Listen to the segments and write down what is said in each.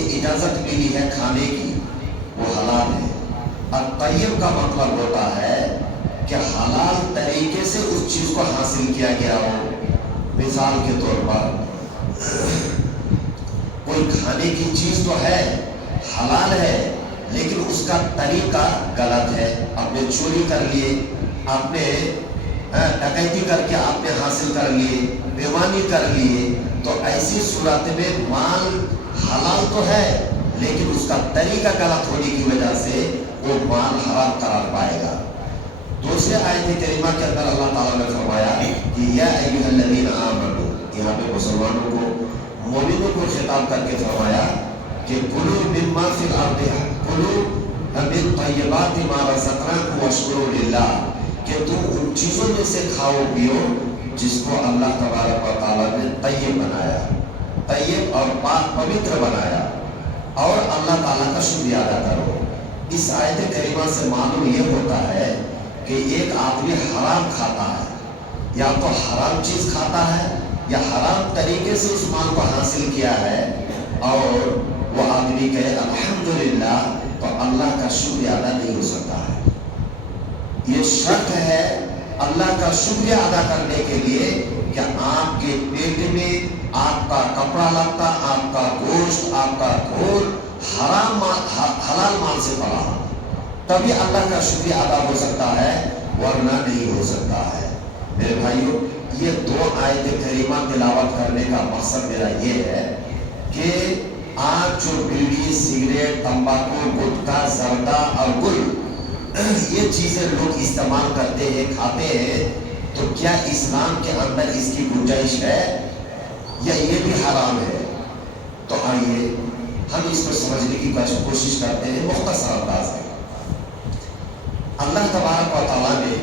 سے اجازت ملی ہے کھانے کی وہ حلال ہے۔ اب طیب کا مطلب ہوتا ہے کہ حلال طریقے سے اس چیز کو حاصل کیا گیا ہو۔ مثال کے طور پر کوئی کھانے کی چیز تو ہے، حلال ہے، لیکن اس کا طریقہ غلط ہے۔ آپ نے چوری کر لیے، آپ نے ڈکیتی کر کے آپ نے حاصل کر لیے، بےایمانی کر لیے، تو ایسی صورت میں مال حلال تو ہے لیکن اس کا طریقہ غلط ہونے کی وجہ سے وہ مال حرام قرار پائے گا۔ دوسرے آیت کریمہ کے اندر اللہ تعالیٰ نے فرمایا کہ یا ایھا الذین آمنوا، یہاں پہ مسلمانوں کو، مومنوں کو خطاب کر کے فرمایا کہ کلوا مما فی الارض، کلوا من طیبات ما رزقناکم واشکروا للہ، کہ تم ان چیزوں میں سے کھاؤ پیو جس کو اللہ تبارک و تعالیٰ نے طیب بنایا، طیب اور پاک پوتر بنایا، اور اللہ تعالیٰ کا شکریہ ادا کرو۔ اس آیت کریمہ سے معلوم یہ ہوتا ہے کہ ایک آدمی حرام کھاتا ہے، یا تو حرام چیز کھاتا ہے یا حرام طریقے سے اس مال کو حاصل کیا ہے، اور وہ آدمی کہے الحمدللہ، تو اللہ کا شکریہ ادا نہیں ہو سکتا ہے۔ یہ شرط ہے اللہ کا شکریہ ادا کرنے کے لیے کہ آپ کے پیٹ میں آپ کا کپڑا لتا، آپ کا گوشت، آپ کا خون حرام حلال مال سے پڑا، تبھی اللہ کا شکریہ ادا ہو سکتا ہے، ورنہ نہیں ہو سکتا ہے۔ میرے بھائیوں، یہ دو آیت کریمہ تلاوت کرنے کا مقصد میرا یہ ہے کہ آج جو بیڑی، سگریٹ، تمباکو، گٹکا، زردہ اور گل، یہ چیزیں لوگ استعمال کرتے ہیں، کھاتے ہیں، تو کیا اسلام کے اندر اس کی گنجائش ہے یا یہ بھی حرام ہے؟ تو آئیے ہم اس کو سمجھنے کی کوشش کرتے ہیں مختصر انداز میں۔ اللہ تبارک و تعالیٰ نے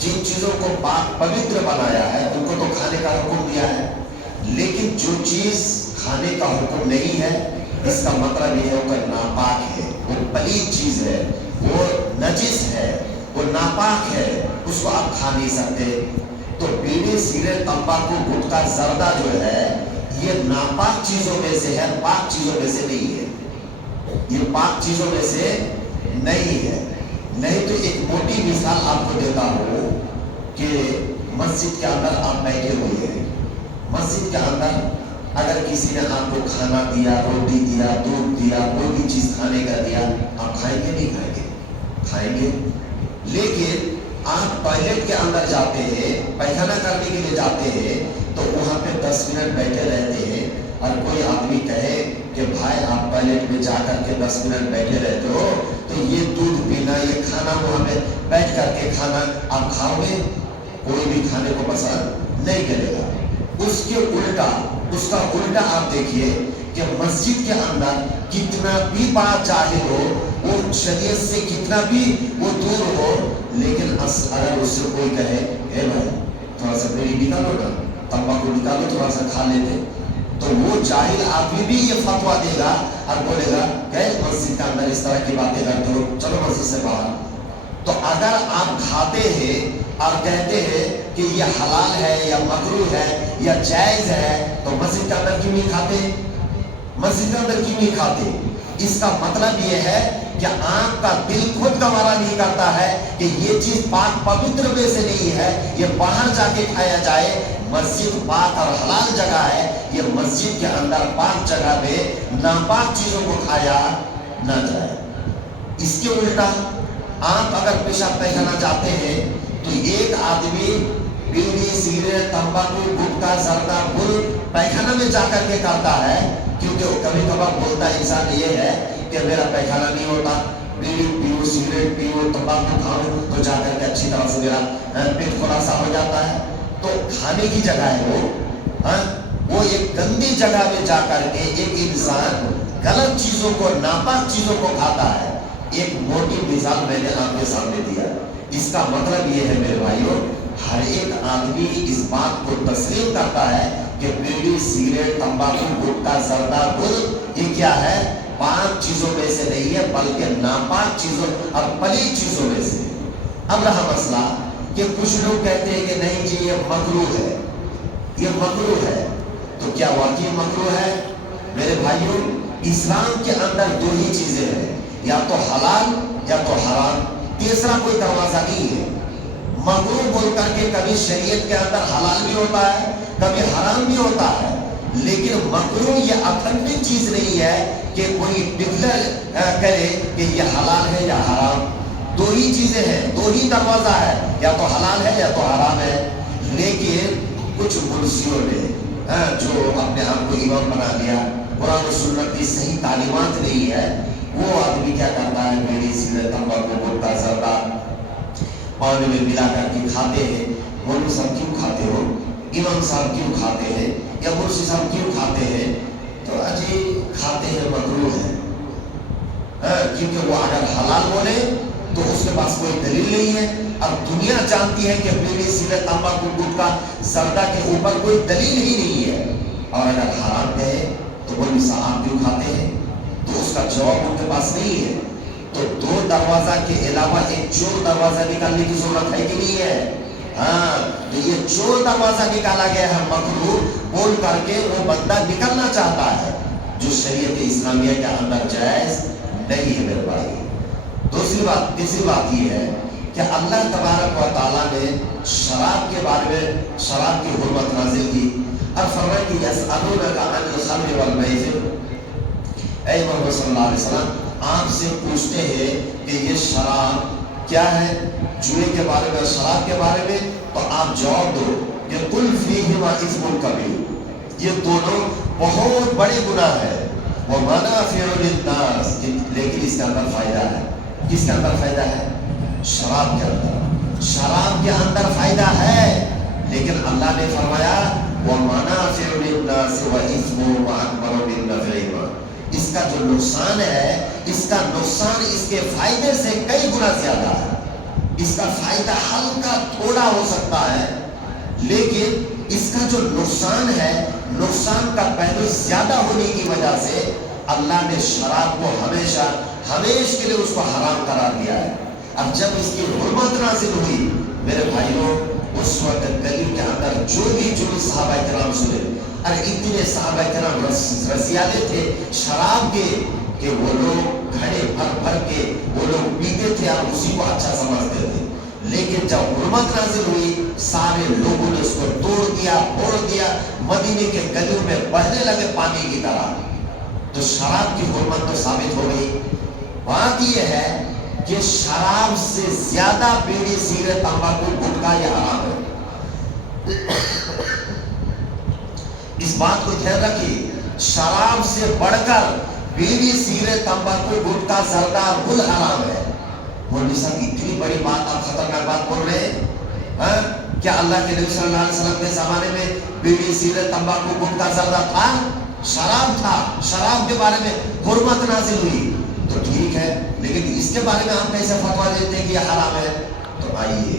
جن چیزوں کو پاک پوتر بنایا ہے ان کو تو کھانے کا حکم دیا ہے، لیکن جو چیز کھانے کا حکم نہیں ہے، اس کا مطلب یہ ہے وہ ناپاک ہے، وہ پلید چیز ہے، وہ نجس ہے، وہ ناپاک ہے، اس کو آپ کھا نہیں سکتے۔ تو بیڑی، سگریٹ، تمباکو، گٹکا، زردہ جو ہے یہ ناپاک چیزوں میں سے ہے، پاک چیزوں میں سے نہیں ہے، یہ پاک چیزوں میں سے نہیں ہے۔ نہیں تو ایک موٹی مثال آپ کو دیتا ہوں کہ مسجد کے اندر آپ بیٹھے ہوئے ہیں، مسجد کے اندر اگر کسی نے آپ کو کھانا دیا، روٹی دیا، دودھ دیا، کوئی بھی چیز کھانے کا دیا، آپ کھائیں گے نہیں کھائیں گے؟ کھائیں گے۔ لیکن آپ ٹوائلٹ کے اندر جاتے ہیں، پیخانہ کرنے کے لیے جاتے ہیں، تو وہاں پہ 10 منٹ بیٹھے رہتے ہیں، اور کوئی آدمی کہے کہ بھائی آپ ٹوائلٹ میں جا کر کے 10 منٹ بیٹھے رہتے ہو، تو یہ دودھ پینا، یہ کھانا وہاں پہ بیٹھ کر کے کھانا آپ کھاؤ گے؟ کوئی بھی کھانے کو پسند نہیں کرے گا۔ اس کے الٹا، اس کا الٹا آپ دیکھیے کہ مسجد کے اندر کتنا بھی بڑا جاہل ہو، وہ شریعت سے کتنا بھی وہ دور ہو، لیکن اگر اس سے کوئی کہے اے بھائی تھوڑا سا بیڑی نکالو نا، تمباکو نکالو، تھوڑا سا کھا لیتے، تو وہ جاہل آدمی بھی یہ فتویٰ دے گا اور بولے گا کہ مسجد کے اندر اس طرح کی باتیں کرتے ہو، چلو مسجد سے باہر۔ تو اگر آپ کھاتے ہیں اور کہتے ہیں کہ یہ حلال ہے یا مکروہ ہے یا جائز ہے، تو مسجد کے اندر کیوں نہیں کھاتے؟ مسجد کے اندر کیوں نہیں کھاتے؟ اس کا مطلب یہ ہے کہ آپ کا دل خود گوارا نہیں کرتا ہے کہ یہ چیز پاک پوتر میں سے نہیں ہے، یہ باہر جا کے کھایا جائے۔ مسجد پاک اور حلال جگہ ہے، یہ مسجد کے اندر پاک جگہ میں ناپاک چیزوں کو کھایا نہ جائے۔ اس کے الٹا آپ اگر پیشاب پیخانہ جاتے ہیں تو ایک آدمی بیڑی، سگریٹ، تمباکو، گٹکا، زردہ، گل پیخانہ میں جا کر کے کرتا ہے، کیونکہ کبھی کبھار بولتا ہے انسان یہ ہے کہ میرا پیخانہ نہیں ہوتا، بیڑی پیو، سگریٹ پیو، تمباکو کھاؤ تو جا کر کے اچھی طرح سے میرا پیٹ خلاصہ ہو جاتا ہے۔ تو کھانے کی جگہ ہے وہ ایک گندی جگہ میں جا کر کے ایک انسان غلط چیزوں کو، ناپاک چیزوں کو کھاتا ہے۔ ایک موٹی مثال میں نے آپ کے سامنے دیا۔ اس کا مطلب یہ ہے میرے بھائیوں، ہر ایک آدمی اس بات کو تسلیم کرتا ہے کہ بیڑی، سگریٹ، تمباکو، گٹکا، زردہ، گل یہ کیا ہے؟ پاک چیزوں میں سے نہیں ہے، بلکہ ناپاک چیزوں اور پلید چیزوں میں سے۔ اب رہا مسئلہ کہ کچھ لوگ کہتے ہیں کہ نہیں جی یہ مکروہ ہے، یہ مکروہ ہے، تو کیا واقعی مکروہ ہے؟ میرے بھائیوں، اسلام کے اندر دو ہی چیزیں ہیں، یا تو حلال یا تو حرام، تیسرا کوئی دروازہ نہیں ہے۔ مکروہ بول کر کے کبھی شریعت کے اندر حلال بھی ہوتا ہے، کبھی حرام بھی ہوتا ہے، لیکن مکروہ یہ اتھینٹک چیز نہیں ہے کہ کوئی ڈکلیئر کرے کہ یہ حلال ہے یا حرام۔ دو ہی چیزیں ہیں، دو ہی دروازہ ہے، یا تو حلال ہے یا تو حرام ہے۔ لیکن کچھ مرشیوں نے جو اپنے آپ کو امام بنا لیا، قرآن و سنت کی صحیح تعلیمات نہیں ہے، وہ آدمی کیا کرتا ہے، بیڑی سگریٹ تمباکو گٹکا زردہ پانی میں ملا کر کے کھاتے ہیں۔ مولوی صاحب کیوں کھاتے ہو، امام صاحب کیوں کھاتے ہیں، یا مرشد صاحب کیوں کھاتے ہیں؟ تو اجی کھاتے ہیں، مکروہ ہے، کیونکہ وہ اگر حلال بولے تو اس کے پاس کوئی دلیل نہیں ہے۔ اب دنیا جانتی ہے کہ بیڑی سگریٹ تمباکو گٹکا زردہ کے اوپر کوئی دلیل ہی نہیں ہے، اور اگر حرام کہے تو مولوی صاحب کیوں کھاتے ہیں، تو اس کا جواب ان کے پاس نہیں ہے۔ تو دو دروازہ کے علاوہ ایک چور دروازہ نکالنے کی ضرورت ہے کہ نہیں ہے؟ تو یہ چور دروازہ نکالا گیا ہے، مکروہ بول کر کے وہ بندہ نکلنا چاہتا ہے جو شریعت اسلامیہ کے اندر جائز نہیں ہے میرے بھائی۔ تیسری بات یہ ہے کہ اللہ تبارک و تعالیٰ نے شراب کے بارے میں شراب کی حرمت نازل کی اور فرمایا کہ یسألونک عن الخمر والمیسر، اے محمد صلی اللہ علیہ وسلم آپ سے پوچھتے ہیں کہ یہ شراب کیا ہے، جوئے کے بارے میں، شراب کے بارے میں، تو آپ جواب دو کہ قل فیہما اثم کبیر، یہ دونوں بہت بڑے گناہ ہیں، ومنافع للناس، لیکن اس کے اندر فائدہ ہے۔ کس کے اندر فائدہ ہے؟ شراب کے اندر، شراب کے اندر فائدہ ہے، لیکن اللہ نے فرمایا ومنافع للناس واثمهما اکبر من نفعهما، اس کا جو نقصان ہے، اس کا نقصان اس کے فائدے سے کئی گنا زیادہ ہے۔ اس کا فائدہ ہلکا تھوڑا ہو سکتا ہے، لیکن اس کا جو نقصان ہے، نقصان کا پہلو زیادہ ہونے کی وجہ سے اللہ نے شراب کو ہمیشہ کے لیے اس کو حرام قرار دیا ہے۔ اب جب اس کی حرمت نازل ہوئی میرے بھائیوں، اس وقت گلی کے اندر جو بھی صحابہ کرام سنے، اور اتنے صحابہ کرام رسیالے تھے شراب کے کہ وہ لوگ گھڑے بھر بھر کے وہ لوگ پیتے تھے اور اسی کو اچھا سمجھتے تھے، لیکن جب حرمت نازل ہوئی سارے لوگوں نے اس کو توڑ دیا، پھوڑ دیا، مدینے کے گلیوں میں بہنے لگے پانی کی طرح۔ تو شراب کی حرمت تو ثابت ہو گئی۔ بات یہ ہے کہ شراب سے زیادہ بیڑی سگریٹ تمباکو گٹکا یہ حرام ہے۔ اس بات کو دھیان رکھیے، شراب سے بڑھ کر بیڑی سگریٹ تمباکو گٹکا زردہ گل حرام ہے۔ مولوی صاحب اتنی بڑی بات، آپ خطرناک بات بول رہے ہیں؟ کیا اللہ کے نبی صلی اللہ علیہ وسلم کے زمانے میں بیڑی سگریٹ تمباکو گٹکا زردہ تھا؟ شراب تھا، شراب کے بارے میں حرمت نازل ہوئی تو ٹھیک ہے، لیکن اس کے بارے میں آپ کیسے فتویٰ دیتے ہیں کہ یہ حرام ہے؟ تو آئیے،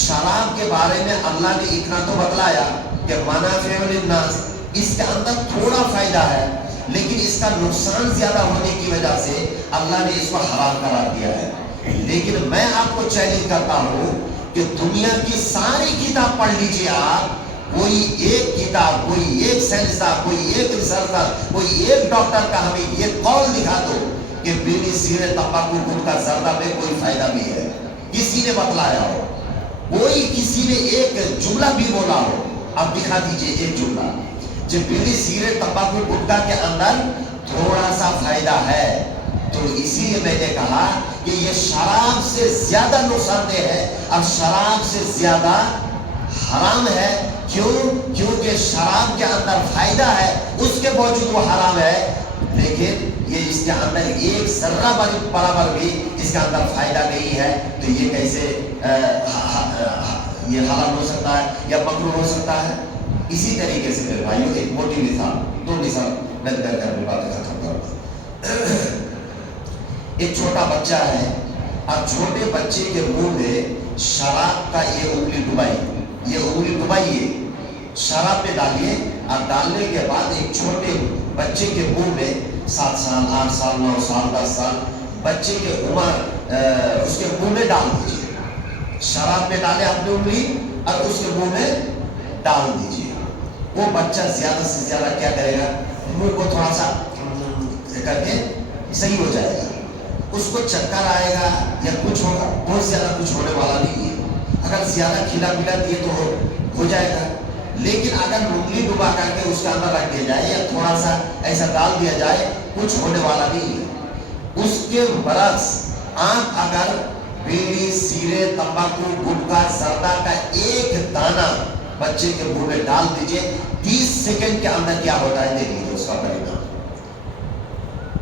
شراب کے بارے میں اللہ نے اتنا تو بتلایا کہ منافع للناس، اس کے اندر تھوڑا فائدہ ہے، لیکن اس کا نقصان زیادہ ہونے کی وجہ سے اللہ نے اس کو حرام قرار دیا ہے۔ لیکن میں آپ کو چیلنج کرتا ہوں کہ دنیا کی ساری کتاب پڑھ لیجیے آپ، کوئی ایک کتاب، کوئی ایک سائنسدان، کوئی ایک ریسرچر، کوئی ایک ڈاکٹر کا ہمیں یہ قول دکھا دو کہ بیڑی سگریٹ تمباکو گٹکا زردہ میں کوئی فائدہ بھی ہے، کسی نے بتلایا ہو، کوئی کسی نے ایک جملہ بھی بولا ہو، آپ دکھا دیجئے ایک جملہ۔ جب بیڑی سگریٹ تمباکو گٹکا کے اندر تھوڑا سا فائدہ ہے، تو اسی لیے میں نے کہا کہ یہ شراب سے زیادہ نقصان دہ ہے اور شراب سے زیادہ حرام ہے۔ کیوں؟ کیونکہ شراب کے اندر فائدہ ہے، اس کے باوجود وہ حرام ہے، لیکن یہ اس کے اندر ایک ذرہ برابر بھی اس کے اندر فائدہ نہیں ہے، تو یہ کیسے یہ حرام ہو سکتا ہے یا مکروہ ہو سکتا ہے؟ اسی طریقے سے میرے بھائیوں ایک موٹی مثال، دو مثال میں کر کے اپنی باتیں ختم کروں۔ ایک چھوٹا بچہ ہے اور چھوٹے بچے کے منہ میں شراب کا یہ انگلی ڈبائیے، شراب میں ڈالیے، اور ڈالنے کے بعد ایک چھوٹے بچے کے منہ میں 7 سال 8 سال 9 سال 10 سال بچے کے عمر اس کے منہ میں ڈال دیجیے، شراب میں ڈالے اپنی انگلی اور اس کے منہ میں ڈال دیجیے۔ وہ بچہ زیادہ سے زیادہ کیا کرے گا؟ منہ کو تھوڑا سا کر کے صحیح ہو جائے گا. اس کو چکر آئے گا یا کچھ ہوگا، بہت زیادہ کچھ ہونے والا نہیں ہے. اگر زیادہ کھلا پلا دیے تو ہو جائے گا. لیکن اگر انگلی ڈبا کر کے اس کے اندر رکھ دیا جائے یا تھوڑا سا ایسا ڈال دیا جائے، کچھ ہونے والا نہیں ہے. اس کے برعکس آپ اگر بیڑی، سیگریٹ، تمباکو، گٹکا، زردہ کا ایک دانہ بچے کے منہ میں ڈال دیجئے، 30 سیکنڈ کے اندر کیا ہوتا ہے دیکھ لیجیے اس کا پریشان.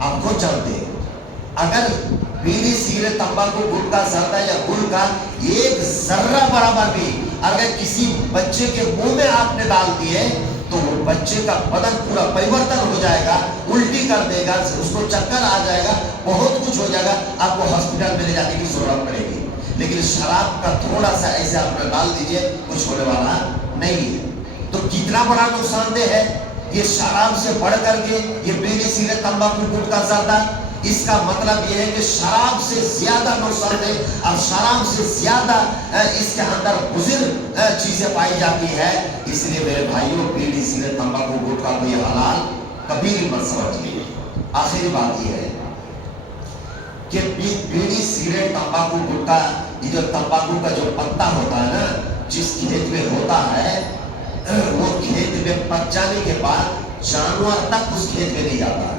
آپ خود جانتے ہیں اگر بیڑی، سیگریٹ، تمباکو، گٹکا، زردہ یا گل کا ایک ذرہ برابر بھی اگر کسی بچے کے منہ میں آپ نے ڈال دیے تو وہ بچے کا بدن پورا پریورتن ہو جائے گا، الٹی کر دے گا، اس کو چکر آ جائے گا، بہت کچھ ہو جائے گا. آپ کو ہاسپٹل میں لے جانے کی ضرورت پڑے گی. لیکن شراب کا تھوڑا سا ایسے آپ نے ڈال دیجئے، کچھ ہونے والا نہیں ہے. تو کتنا بڑا نقصان دہ ہے یہ شراب سے بڑھ کر کے یہ بیڑی، سیگریٹ، تمباکو، گٹکا، زردہ. اس کا مطلب یہ ہے کہ شراب سے زیادہ نقصان دہ اور شراب سے زیادہ اس کے اندر مضر چیزیں پائی جاتی ہے. اس لیے میرے بھائیوں، بیڑی، سیگریٹ، تمباکو، گٹکا کو یہ حلال کبھی بھی مت سمجھیے. آخری بات یہ ہے کہ بیڑی، سیگریٹ، تمباکو، گٹکا، یہ جو تمباکو کا جو پتا ہوتا ہے نا، جس کھیت میں ہوتا ہے، وہ کھیت میں پک جانے کے بعد جانور تک اس کھیت میں نہیں جاتا ہے.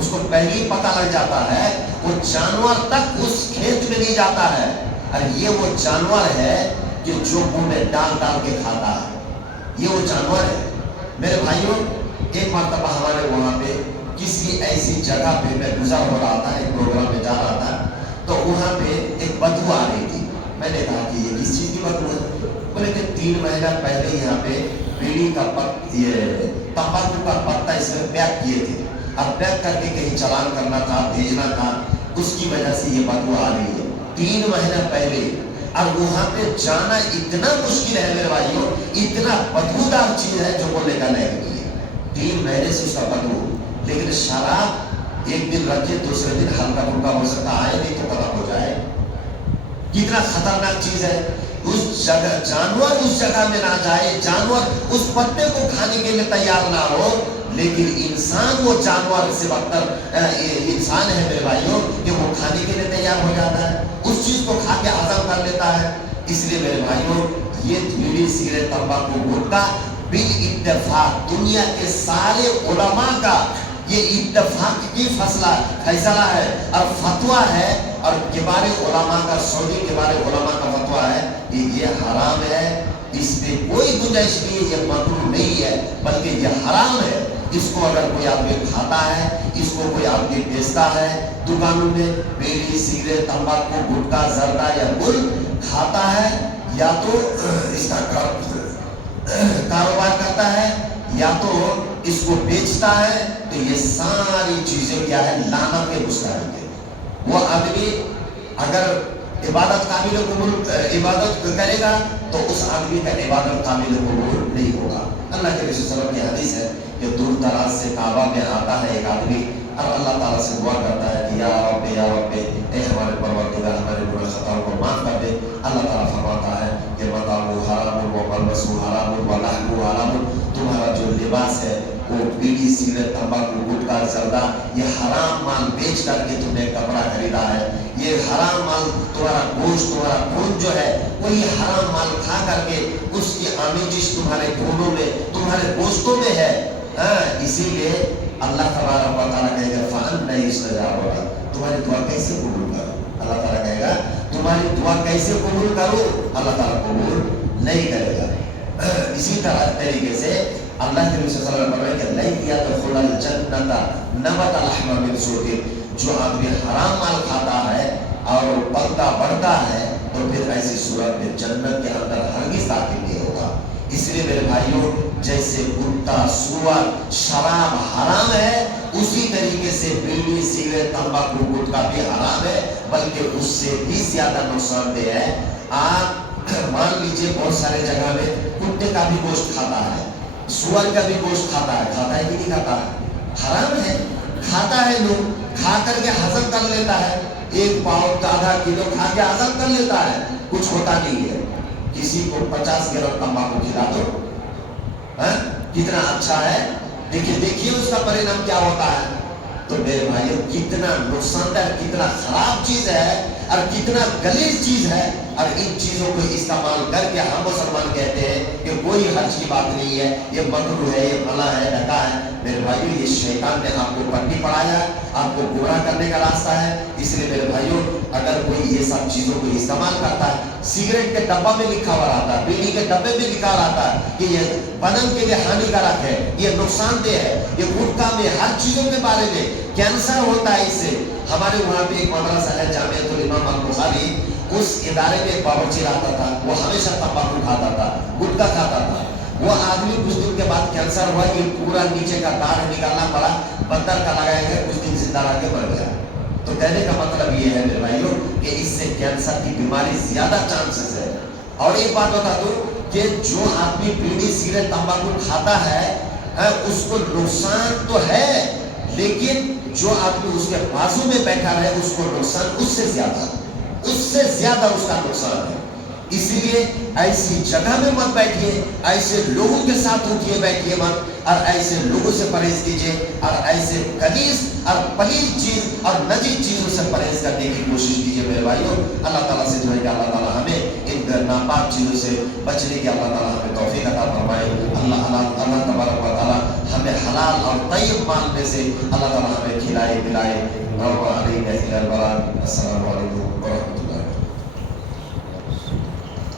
اس کو پہلے ہی پتہ لگ جاتا ہے، وہ جانور تک اس کھیت میں نہیں جاتا ہے. اور یہ وہ جانور ہے کہ جو منہ میں ڈال ڈال کے کھاتا ہے. یہ وہ جانور ہے میرے بھائیوں. ایک مرتبہ ہمارے وہاں پہ کسی ایسی جگہ پہ میں گزر ہو رہا تھا، ایک پروگرام میں جا رہا تھا، تو وہاں پہ ایک بدبو آ رہی تھی. میں نے کہا کہ یہ کس چیز کی بدبو ہے؟ بولے کہ 3 مہینہ پہلے یہاں پہ بیڑی کا تمباکو کا پتا اس میں پیک کیے تھے، اب پیک کر کے کہیں چلان کرنا تھا، بھیجنا تھا، اس کی وجہ سے یہ بدبو آ رہی ہے 3 مہینہ پہلے. اور وہاں پہ جانا اتنا مشکل ہے میرے بھائیوں، اتنا بدبودار چیز ہے جو بولنے کا نہیں ہے. 3 مہینے سے اس کا بدبو. لیکن شراب ایک دن رکھے، دوسرے دن ہلکا پھلکا ہو سکتا آئے، نہیں تو ختم ہو جائے. کتنا خطرناک چیز ہے. اس جگہ جانور اس جگہ میں نہ جائے، جانور اس پتے کو کھانے کے لیے تیار نہ ہو، لیکن انسان وہ جانور سے بدتر انسان ہے میرے بھائیوں کہ وہ کھانے کے لیے تیار ہو جاتا ہے، اس چیز کو کھا کے ہضم کر لیتا ہے. اس لیے میرے بھائیوں، یہ بیڑی، سگریٹ، تمباکو، گٹکا بالاتفاق دنیا کے سارے علماء کا یہ اتفاق کی فیصلہ ہے اور فتویٰ ہے، اور کبار علماء کا، سعودی کبار علماء کا فتویٰ ہے کہ یہ حرام ہے. اس میں کوئی گنجائش نہیں ہے، یہ مکروہ نہیں ہے بلکہ یہ حرام ہے. اس کو اگر کوئی آدمی کھاتا ہے، اس کو کوئی آدمی بیچتا ہے دکانوں میں، بیڑی، سگریٹ، تمباکو، گٹکا، زردہ یا گل کھاتا ہے، یا تو اس کا کاروبار کرتا ہے یا تو اس کو بیچتا ہے، تو یہ ساری چیزیں کیا ہے؟ لعنت کے مستحق ہے. وہ آدمی اگر عبادت قابل قبول عبادت کرے گا تو اس آدمی کا عبادت قابل قبول نہیں ہوگا. اللہ کے رسول صلی اللہ علیہ وسلم کی حدیث ہے کہ دور دراز سے کعبہ میں آتا ہے ایک آدمی اور اللہ تعالیٰ سے دعا کرتا ہے کہ یا رب، اے ہمارے پروردگار، ہمارے گناہ خطاؤں کو معاف کر دے. اللہ تعالیٰ فرماتا ہے کہ مطعمہ حرام و ملبسہ حرام و لحمہ حرام. تمہارا جو لباس ہے وہ بیڑی، سگریٹ، تمباکو، گٹکا، زردہ، یہ حرام مال بیچ کر کے تم نے کپڑا خریدا ہے. یہ حرام مال، تمہارا گوشت، تمہارا خون جو ہے وہ یہ حرام مال کھا کر کے اس کی آمیزش تمہارے خونوں میں، تمہارے گوشتوں میں ہے. اسی لیے اللہ تبارک و تعالیٰ کہے گا فَأَنَّ يُسْتَجَابُ لَكَ. تمہاری دعا کیسے قبول کروں؟ اللہ تعالیٰ کہے گا تمہاری دعا کیسے قبول کروں؟ اللہ تعالیٰ قبول نہیں کرے گا. اسی طرح طریقے سے اللہ کے رسول صلی اللہ علیہ وسلم کہ لَن يَدْخُلَ الْجَنَّةَ نَبَتَ لَحْمَ مِنْ سُوءٍ. جو آدمی حرام مال کھاتا ہے اور پلتا بڑھتا ہے تو پھر ایسی صورت میں جنت کے اندر ہرگز داخل نہیں ہوگا. اس لیے میرے بھائیوں، جیسے کتا، سور، شراب حرام ہے، اسی طریقے سے بیڑی، سگریٹ، تمباکو، گٹکا بھی حرام ہے، بلکہ اس سے بھی زیادہ نقصان دہ ہے. آپ مان لیجئے بہت سارے جگہ میں کتے کا بھی گوشت کھاتا ہے، سور کا بھی گوشت کھاتا ہے کہ نہیں کھاتا ہے؟ حرام ہے، کھاتا ہے. لوگ کھا کر کے ہضم کر لیتا ہے، 1 پاؤ 1/2 کلو کھا کے ہضم کر لیتا ہے، کچھ ہوتا نہیں ہے. کسی کو 50 گرام تمباکو کھلا دو، کتنا اچھا ہے. دیکھیے اس کا پرینام کیا ہوتا ہے. تو میرے بھائیوں کتنا نقصان دہ، کتنا خراب چیز ہے اور کتنا غلیظ چیز ہے، اور ان چیزوں کو استعمال کر کے ہم مسلمان کہتے ہیں کہ کوئی حرج کی بات نہیں ہے، یہ مکروہ ہے، یہ بھلا ہے، ڈکا ہے۔ میرے بھائیوں یہ شیطان نے آپ کو پٹی پڑھایا، آپ کو گمراہ کرنے کا راستہ ہے۔ اس لیے میرے بھائیوں اگر کوئی یہ سب چیزوں کو استعمال کرتا ہے، سگریٹ کے ڈبہ میں لکھا ہوا رہتا ہے، بیڑی کے ڈبے میں لکھا رہتا ہے کہ یہ بدن کے لیے ہانی کارک ہے، یہ نقصان دہ ہے، یہ گٹکا میں ہر چیزوں کے بارے میں کینسر ہوتا ہے اس سے۔ ہمارے وہاں پہ ایک مدرسہ ہے جامعۃ الامام البخاری، اس ادارے میں ایک باورچی رہتا تھا، وہ ہمیشہ تمباکو کھاتا تھا، گٹکا کھاتا تھا۔ وہ آدمی کچھ دن کے بعد کینسر ہوا، یہ پورا نیچے کا داڑھ نکالنا پڑا، بندر کا لگایا گیا، کچھ دن زندہ رہ کے مر گیا۔ تو کہنے کا مطلب یہ ہے میرے بھائیوں کہ اس سے کینسر کی بیماری زیادہ چانسز ہے۔ اور ایک بات بتا دوں کہ جو آدمی بیڑی سگریٹ تمباکو کھاتا ہے اس کو نقصان تو ہے، لیکن جو آدمی اس کے بازو میں بیٹھا رہے اس کو نقصان اس سے زیادہ اس کا نقصان ہے۔ اس لیے ایسی جگہ میں مت بیٹھیے، ایسے لوگوں کے ساتھ اٹھیے بیٹھیے مت، اور ایسے لوگوں سے پرہیز کیجیے، اور ایسے غلیظ اور پلیز چیز اور نجس چیزوں سے پرہیز کرنے کی کوشش کیجیے میرے بھائیوں۔ اللہ تعالیٰ سے جو ہے کہ اللہ تعالیٰ ہمیں ان ناپاک چیزوں سے بچنے کی اللہ تعالیٰ ہمیں توفیق عطا فرمائے۔ اللہ تبارک و تعالیٰ ہمیں حلال اور طیب مال میں سے اللہ تعالیٰ ہمیں کھلائے پلائے۔ السلام علیکم ورحمۃ اللہ۔